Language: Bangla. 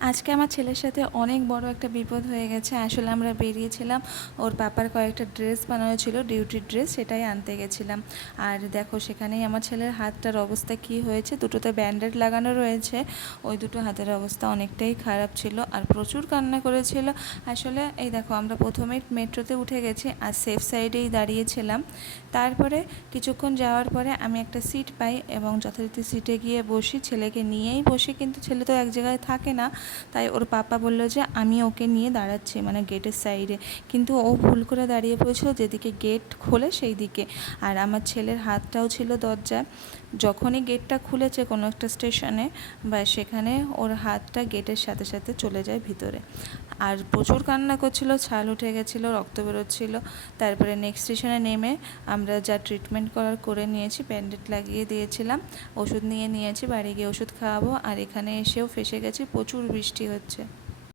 আজকে আমার ছেলের সাথে অনেক বড় একটা বিপদ হয়ে গেছে। আসলে আমরা বেরিয়েছিলাম, ওর পাপার কয়েকটা ড্রেস বানানো ছিল, ডিউটির ড্রেস, সেটাই আনতে গেছিলাম। আর দেখো সেখানেই আমার ছেলের হাতটার অবস্থা কি হয়েছে। দুটোতে ব্যান্ডেড লাগানো রয়েছে। ওই দুটো হাতের অবস্থা অনেকটাই খারাপ ছিল আর প্রচুর কান্না করেছিল। আসলে এই দেখো, আমরা প্রথমেই মেট্রোতে উঠে গেছি আর সেফ সাইডেই দাঁড়িয়েছিলাম। তারপরে কিছুক্ষণ যাওয়ার পরে আমি একটা সিট পাই এবং যথারীতি সিটে গিয়ে বসি, ছেলেকে নিয়েই বসি, কিন্তু ছেলে তো এক জায়গায় থাকে না। তাই ওর পাপা বলল যে আমি ওকে নিয়ে দাঁড়াচ্ছি, মানে গেটের সাইডে। কিন্তু ও ভুল করে দাঁড়িয়ে পড়েছিল যেদিকে গেট খোলে সেই দিকে। আর আমার ছেলের হাতটাও ছিল দরজায়। যখনই গেটটা খুলেছে কোনো একটা স্টেশনে বা সেখানে, ওর হাতটা গেটের সাথে সাথে চলে যায় ভিতরে। আর প্রচুর কান্না করছিল, ছাল উঠে গেছিলো, রক্ত বেরোচ্ছিল। তারপরে নেক্সট স্টেশনে নেমে আমরা যা ট্রিটমেন্ট করার করে নিয়েছি, ব্যান্ডেড লাগিয়ে দিয়েছিলাম, ওষুধ নিয়েছি, বাড়ি গিয়ে ওষুধ খাওয়াবো। আর এখানে এসেও ফেঁসে গেছি, প্রচুর বৃষ্টি হচ্ছে।